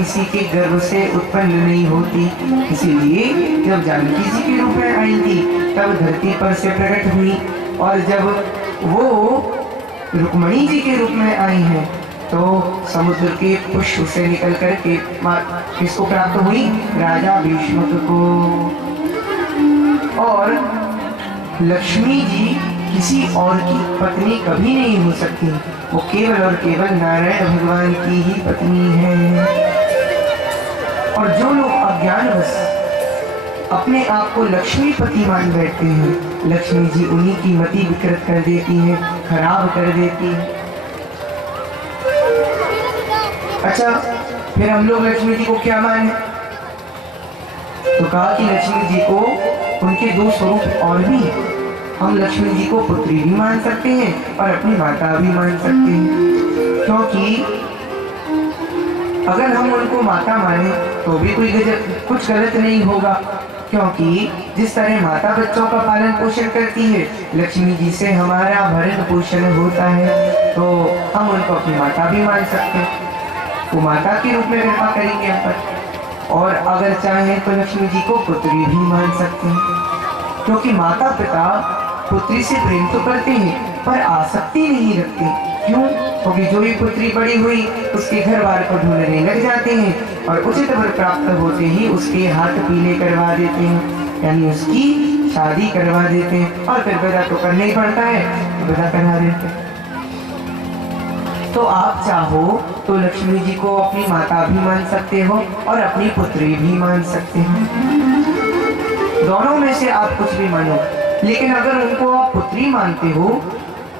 किसी के गर्भ से उत्पन्न नहीं होती। इसीलिए जब जानकी जी के रूप में आई थी तब धरती पर से प्रकट हुई, और जब वो रुक्मणी जी के रूप में आई हैं तो समुद्र के पुष्प से निकल कर के किसको प्राप्त हुई? राजा भीष्मक को। और लक्ष्मी जी किसी और की पत्नी कभी नहीं हो सकती, वो केवल और केवल नारायण भगवान की ही पत्नी है। और जो लोग अज्ञानवश अपने आप को लक्ष्मीपति मान बैठते हैं, लक्ष्मी जी उन्हीं की मति विकृत कर देती है, खराब कर देती है। अच्छा, फिर हम लोग लक्ष्मी जी को क्या माने? तो कहा कि लक्ष्मी जी को उनके दो स्वरूप और भी हैं। हम लक्ष्मी जी को पुत्री भी मान सकते हैं और अपनी माता भी मान सकते हैं, क्योंकि अगर हम उनको माता माने तो भी कोई कुछ गलत नहीं होगा, क्योंकि जिस तरह माता बच्चों का पालन पोषण करती है, लक्ष्मी जी से हमारा भरण पोषण होता है, तो हम उनको अपनी माता भी मान सकते हैं। वो माता के रूप में कृपा करेंगे हम पर। और अगर चाहे तो लक्ष्मी जी को पुत्री भी मान सकते हैं, क्योंकि माता पिता पुत्री से प्रेम तो करते हैं पर आसक्ति नहीं रखते। क्यों? क्योंकि जो भी पुत्री बड़ी हुई उसके घर बार को ढूंढने लग जाते हैं और उचित वर प्राप्त होते ही उसके हाथ पीले करवा देते हैं, यानी उसकी शादी करवा देते हैं। और फिर विदा तो करना ही पड़ता है, विदा करा देते हैं। तो आप चाहो तो लक्ष्मी जी को अपनी माता भी मान सकते हो और अपनी पुत्री भी मान सकते हो, दोनों में से आप कुछ भी मानो। लेकिन अगर उनको आप पुत्री मानते हो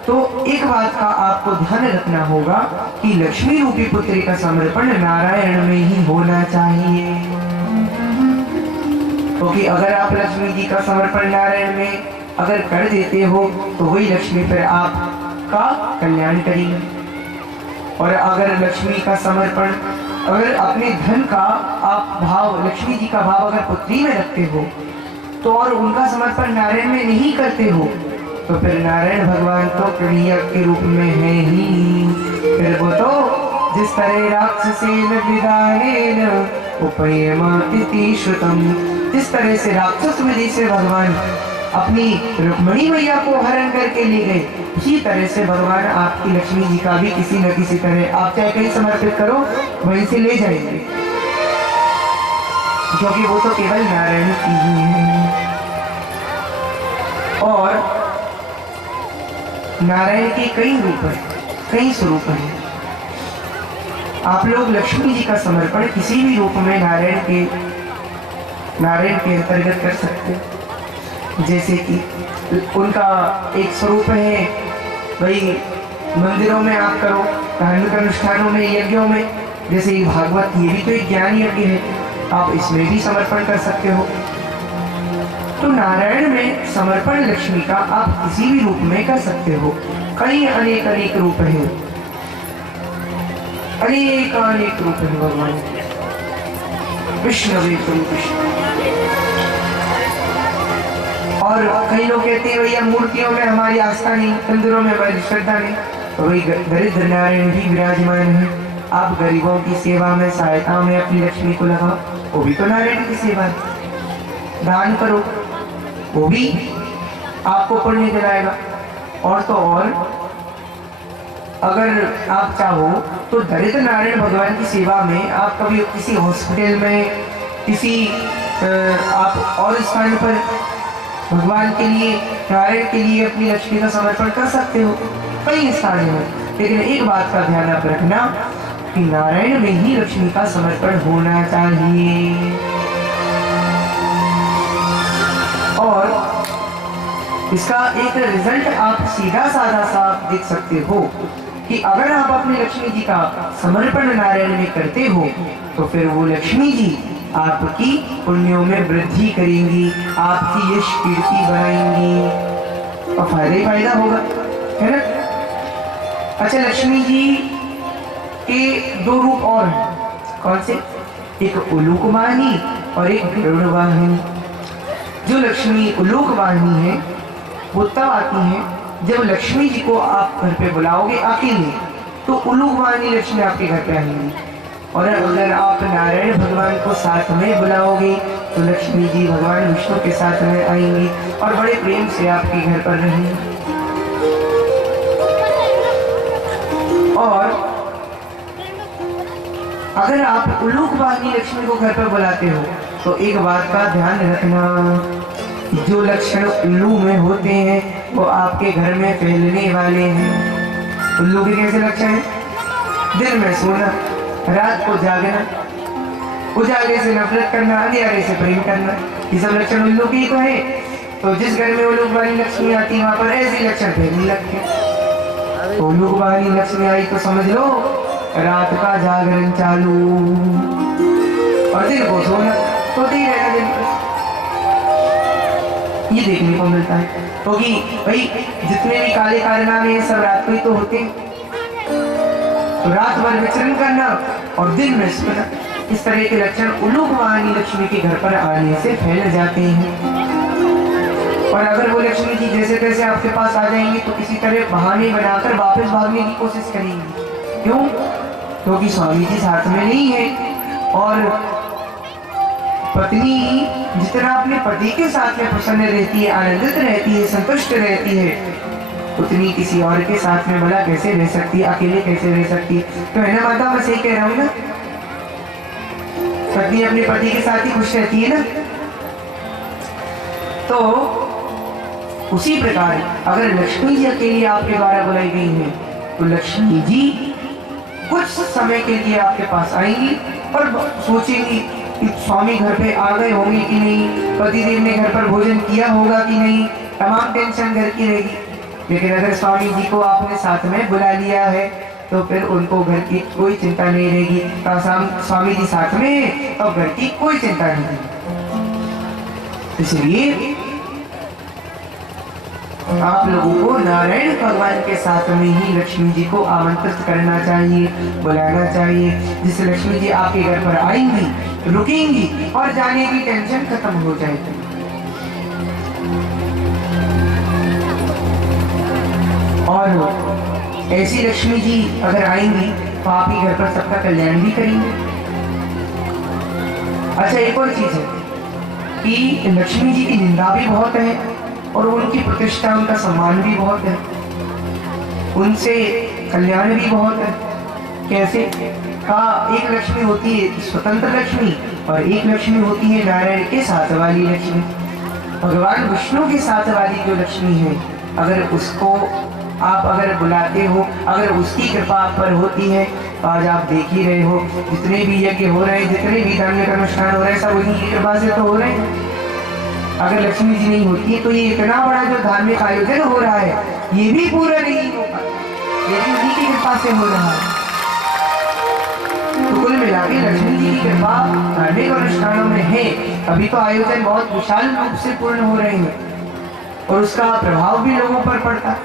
तो एक बात का आपको ध्यान रखना होगा कि लक्ष्मी रूपी पुत्री का समर्पण नारायण में ही होना चाहिए, क्योंकि अगर आप लक्ष्मी जी का समर्पण नारायण में अगर कर देते हो तो वही लक्ष्मी फिर आपका कल्याण करेगी। और अगर लक्ष्मी का समर्पण, अगर अपने धन का आप भाव, लक्ष्मी जी का भाव अगर पुत्री में रखते हो तो और उनका समर्पण नारायण में नहीं करते हो तो फिर नारायण भगवान तो कन्हैया के रूप में है ही। फिर वो तो जिस तरह राक्षसेन विदानेन उपयमाति श्रुतम, जिस तरह से राक्षस विधि से भगवान अपनी रुक्मणी मैया को हरण करके ले गए, उसी तरह से भगवान आपकी लक्ष्मी जी का भी किसी न किसी तरह आप चाहे कहीं समर्पित करो वहीं से ले जाएंगे, क्योंकि वो तो केवल नारायण की ही है। और नारायण के कई रूप हैं, कई स्वरूप हैं। आप लोग लक्ष्मी जी का समर्पण किसी भी रूप में नारायण के अंतर्गत कर सकते हैं। जैसे कि उनका एक स्वरूप है भाई, मंदिरों में आप करो, धार्मिक अनुष्ठानों में, यज्ञों में, जैसे ये भागवत, ये भी तो एक ज्ञान यज्ञ है, आप इसमें भी समर्पण कर सकते हो। तो नारायण में समर्पण लक्ष्मी का आप किसी भी रूप में कर सकते हो। कई अनेक अनेक रूप हैं, अनेक अनेक रूप है भगवान के। विष्णवे कृष्ण। और कई लोग कहते हैं भैया मूर्तियों में हमारी आस्था नहीं, मंदिरों में हमारी श्रद्धा नहीं, तो वही दरिद्र नारायण भी विराजमान है। आप गरीबों की सेवा में, सहायता में अपनी लक्ष्मी को लगाओ, वो भी तो नारायण की सेवा है। दान करो, वो भी आपको पुण्य दिलाएगा। और तो और अगर आप चाहो तो दरिद्र नारायण भगवान की सेवा में आप कभी किसी हॉस्पिटल में, किसी आप और स्थान पर भगवान के लिए, नारायण के लिए अपनी लक्ष्मी का समर्पण कर सकते हो, कई स्थान हैं। लेकिन एक बात का ध्यान आप रखना कि नारायण में ही लक्ष्मी का समर्पण होना चाहिए। और इसका एक रिजल्ट आप सीधा साधा सा देख सकते हो कि अगर आप अपनी लक्ष्मी जी का समर्पण नारायण में करते हो तो फिर वो लक्ष्मी जी आपकी पुण्यों में वृद्धि करेंगी, आपकी यश कीर्ति बढ़ाएंगी और फायदा ही फायदा होगा, है ना। अच्छा, लक्ष्मी जी के दो रूप और हैं, कौन से? एक उलूक वाहिनी और एक गरुड़ वाहिनी। जो लक्ष्मी उलूक वाहिनी है वो तब आती है जब लक्ष्मी जी को आप घर पे बुलाओगे अकेले, तो उलूक वाहिनी लक्ष्मी आपके घर पे आएंगी। और अगर आप नारायण भगवान को साथ में बुलाओगे तो लक्ष्मी जी भगवान विष्णु के साथ में आएंगी और बड़े प्रेम से आपके घर पर रहेंगी। और अगर आप उल्लूक वाहिनी लक्ष्मी को घर पर बुलाते हो तो एक बात का ध्यान रखना, जो लक्षण उल्लू में होते हैं वो आपके घर में फैलने वाले हैं। उल्लू के कैसे लक्षण है? दिन में सोना, रात को जागना, उजाले से नफरत करना, अंधेरे से प्रेम करना, ये सब लक्षण उल्लू की तो है। तो जिस घर में उल्लू वाली लक्ष्मी आती है वहां पर ऐसे लक्षण फैलने लगते हैं। तो उल्लू वाली लक्ष्मी आई तो समझ लो रात का जागरण चालू और दिन को सोना, सोते ही रहना दिन पर। ये देखने को मिलता है क्योंकि भाई जितने भी काले कारनामे हैं सब रात को ही तो होते हैं। तो रात भर विचरण करना और दिन में सोना, इस तरह के लक्षण उल्लूक वाहिनी लक्ष्मी के घर पर आने से फैल जाते हैं। और अगर वो लक्ष्मी जी जैसे तैसे आपके पास आ जाएंगे तो किसी तरह बहाने बनाकर वापस भागने की कोशिश करेंगी। क्यों? क्योंकि स्वामी जी साथ में नहीं है और पत्नी जितना अपने पति के साथ में प्रसन्न रहती है, आनंदित रहती है, संतुष्ट रहती है, उतनी किसी और के साथ में भला कैसे रह सकती है, अकेले कैसे रह सकती है? तो है ना माता, मैं सही कह रहा हूँ ना? पत्नी अपने पति के साथ ही खुश रहती है ना। तो उसी प्रकार अगर लक्ष्मी जी अकेली आपके द्वारा बुलाई गई है तो लक्ष्मी जी कुछ समय के लिए आपके पास आएंगी और सोचेंगी कि स्वामी घर पे आ गए होंगे कि नहीं, पतिदेव ने घर पर भोजन किया होगा कि नहीं, तमाम टेंशन घर की रहेगी। लेकिन अगर स्वामी जी को आपने साथ में बुला लिया है तो फिर उनको घर की कोई चिंता नहीं रहेगी। स्वामी जी साथ में और घर की कोई चिंता नहीं रहेगी। इसलिए आप लोगों को नारायण भगवान के साथ में ही लक्ष्मी जी को आमंत्रित करना चाहिए, बुलाना चाहिए, जिससे लक्ष्मी जी आपके घर पर आएंगी, रुकेंगी और जाने की टेंशन खत्म हो जाएगी। और ऐसी लक्ष्मी जी अगर आएंगी तो आप ही घर पर सबका कल्याण भी करेंगे। अच्छा, एक और चीज है कि लक्ष्मी जी की निंदा भी बहुत है और उनकी प्रतिष्ठा, उनका सम्मान भी बहुत है, उनसे कल्याण भी बहुत है। कैसे? एक लक्ष्मी होती है स्वतंत्र लक्ष्मी और एक लक्ष्मी होती है नारायण के साथ वाली लक्ष्मी। भगवान विष्णु के साथ वाली जो लक्ष्मी है, अगर उसको आप अगर बुलाते हो, अगर उसकी कृपा आप पर होती है तो आज आप देख ही रहे हो जितने भी यज्ञ हो रहे हैं, जितने भी धार्मिक अनुष्ठान हो रहे हैं, सब उन्हीं की कृपा से तो हो रहे हैं। अगर लक्ष्मी जी नहीं होती है तो ये इतना बड़ा जो धार्मिक आयोजन हो रहा है ये भी पूरा नहीं हो पाता, ये भी उन्हीं की कृपा से हो रहा है। तो कुल मिला के लक्ष्मी जी की कृपा धार्मिक अनुष्ठानों में है, अभी तो आयोजन बहुत विशाल रूप से पूर्ण हो रहे हैं और उसका प्रभाव भी लोगों पर पड़ता है।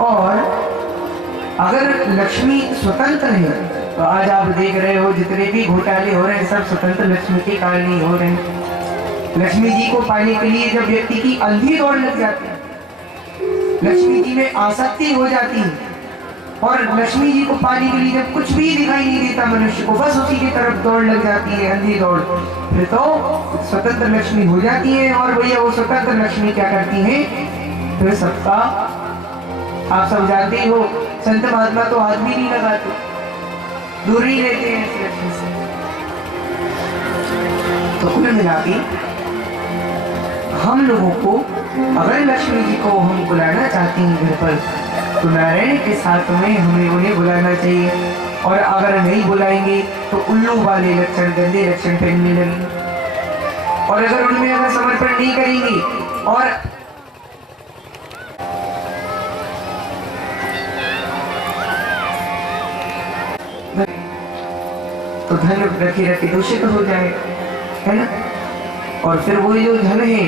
और अगर लक्ष्मी स्वतंत्र है तो आज आप देख रहे हो जितने भी घोटाले हो रहे हैं सब स्वतंत्र लक्ष्मी के कारण ही हो रहे हैं। लक्ष्मी जी को पाने के लिए जब व्यक्ति की अंधी दौड़ लग जाती है, लक्ष्मी जी में आसक्ति हो जाती है और लक्ष्मी जी को पाने के लिए जब कुछ भी दिखाई नहीं देता मनुष्य को, बस उसी की तरफ दौड़ लग जाती है, अंधी दौड़, फिर तो स्वतंत्र लक्ष्मी हो जाती है। और भैया वो स्वतंत्र लक्ष्मी क्या करती है, फिर सबका आप सब जानते ही हो, संत महात्मा तो हाथ भी नहीं लगाते, दूर ही रहते हैं इस लक्ष्मी से। तो कुल मिला के हम लोगों को अगर लक्ष्मी जी को हम बुलाना चाहते हैं घर पर तो नारायण के साथ में हमें उन्हें बुलाना चाहिए। और अगर नहीं बुलाएंगे तो उल्लू वाले लक्षण, गंदे लक्षण फैलने लगेंगे। और अगर उनमें अगर समर्पण नहीं करेंगे और तो धन रखे रखे दूषित हो जाए, है ना। और फिर वो जो धन है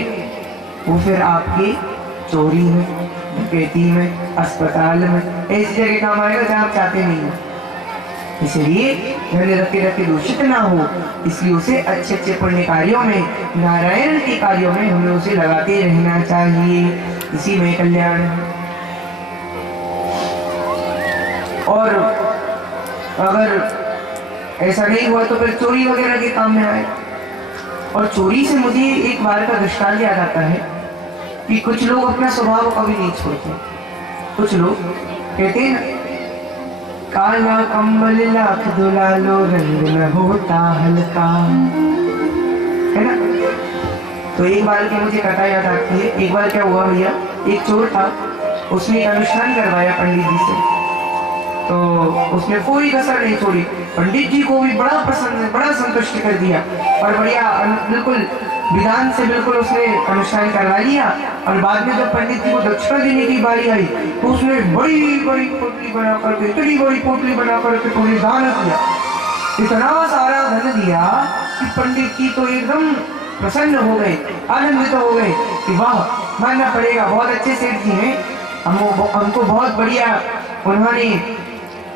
वो फिर आपके चोरी में, डकैती में, अस्पताल में, ऐसी जगह काम आएगा जहाँ आप चाहते नहीं हो। इसलिए धन रखे रखे दूषित ना हो, इसलिए उसे अच्छे अच्छे पुण्य कार्यों में, नारायण के कार्यों में हमें उसे लगाते रहना चाहिए, इसी में कल्याण है। और अगर ऐसा नहीं हुआ तो फिर चोरी वगैरह के काम में आए। और चोरी से मुझे एक बार का दृष्टांत याद आता है कि कुछ लोग अपना स्वभाव कभी नहीं छोड़ते। कुछ लोग कहते हैं ना, काला कंबल लाख दुलालो रंग न होता हल्का, है ना। तो एक बार की मुझे कथा याद आती है। एक बार क्या हुआ भैया, एक चोर था, उसने एक अनुष्ठान करवाया पंडित जी से। तो उसने कोई कसर नहीं छोड़ी, पंडित जी को भी बड़ा पसंद, बड़ा संतुष्ट कर दिया और बढ़िया बिल्कुल विधान से बिल्कुल उसने अनुष्ठान करवा लिया। और बाद में जब पंडित जी को दक्षिणा देने की बारी आई तो उसने बड़ी बड़ी पोटली बना करके, इतनी बड़ी पोटली बना करके थोड़ी दान किया, इतना सारा धन दिया कि पंडित जी तो एकदम प्रसन्न हो गए, आनंदित हो गए कि वाह, मानना पड़ेगा बहुत अच्छे सेठ जी हैं, हमको बहुत बढ़िया उन्होंने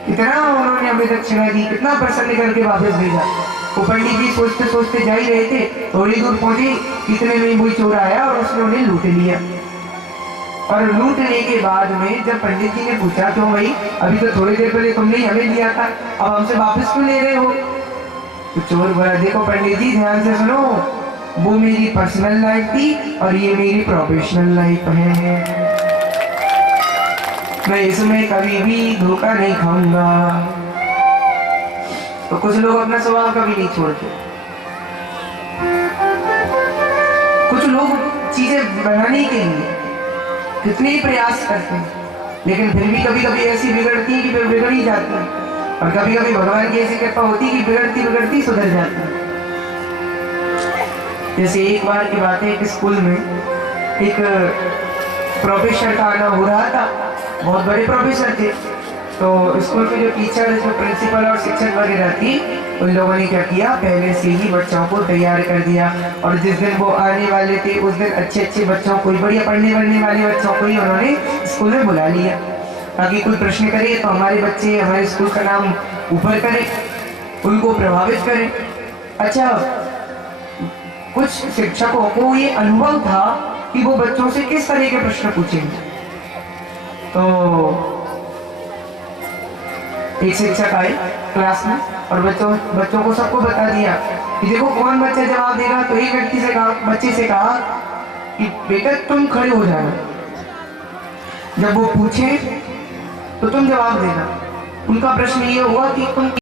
उन्होंने हमें दक्षिणा दी, कितना प्रसन्न करके वापस भेजा। वो पंडित जी सोचते सोचते जा ही रहे थे, थोड़ी दूर पहुंचे, इतने में कोई चोर आया और उसने उन्हें लूट लिया। और लूटने के बाद में जब पंडित जी ने पूछा, क्यों भाई, अभी तो थोड़ी देर पहले तुमने हमें दिया था, अब हमसे वापस क्यों ले रहे हो? तो चोर बोला, देखो पंडित जी ध्यान से सुनो, वो मेरी पर्सनल लाइफ थी और ये मेरी प्रोफेशनल लाइफ है, मैं इसमें कभी भी धोखा नहीं खाऊंगा। तो कुछ लोग अपना स्वभाव कभी नहीं छोड़ते। कुछ लोग चीजें बनाने के लिए कितने ही प्रयास करते हैं, लेकिन फिर भी कभी कभी ऐसी बिगड़ती है कि फिर बिगड़ ही जाती है। और कभी कभी भगवान की ऐसी कृपा होती है कि बिगड़ती बिगड़ती सुधर जाती है। जैसे एक बार की बात है, एक स्कूल में एक प्रोफेसर का आना हो रहा था, बहुत बड़े प्रोफेसर थे। तो स्कूल के जो टीचर, जो प्रिंसिपल और शिक्षक वगैरह थी, उन लोगों ने क्या किया, पहले से ही बच्चों को तैयार कर दिया। और जिस दिन वो आने वाले थे उस दिन अच्छे अच्छे बच्चों को, बढ़िया पढ़ने बढ़ने वाले बच्चों को ही उन्होंने स्कूल में बुला लिया, ताकि कोई प्रश्न करे तो हमारे बच्चे हमारे स्कूल का नाम ऊपर करें, उनको प्रभावित करें। अच्छा, कुछ शिक्षकों को ये अनुभव था कि वो बच्चों से किस तरह के प्रश्न पूछेंगे। तो एक शिक्षक आए क्लास में और बच्चों को सबको बता दिया कि देखो कौन बच्चा जवाब देगा। तो एक व्यक्ति से कहा, बच्चे से कहा कि बेटा तुम खड़े हो जाना, जब वो पूछे तो तुम जवाब देना। उनका प्रश्न ये हुआ कि तुम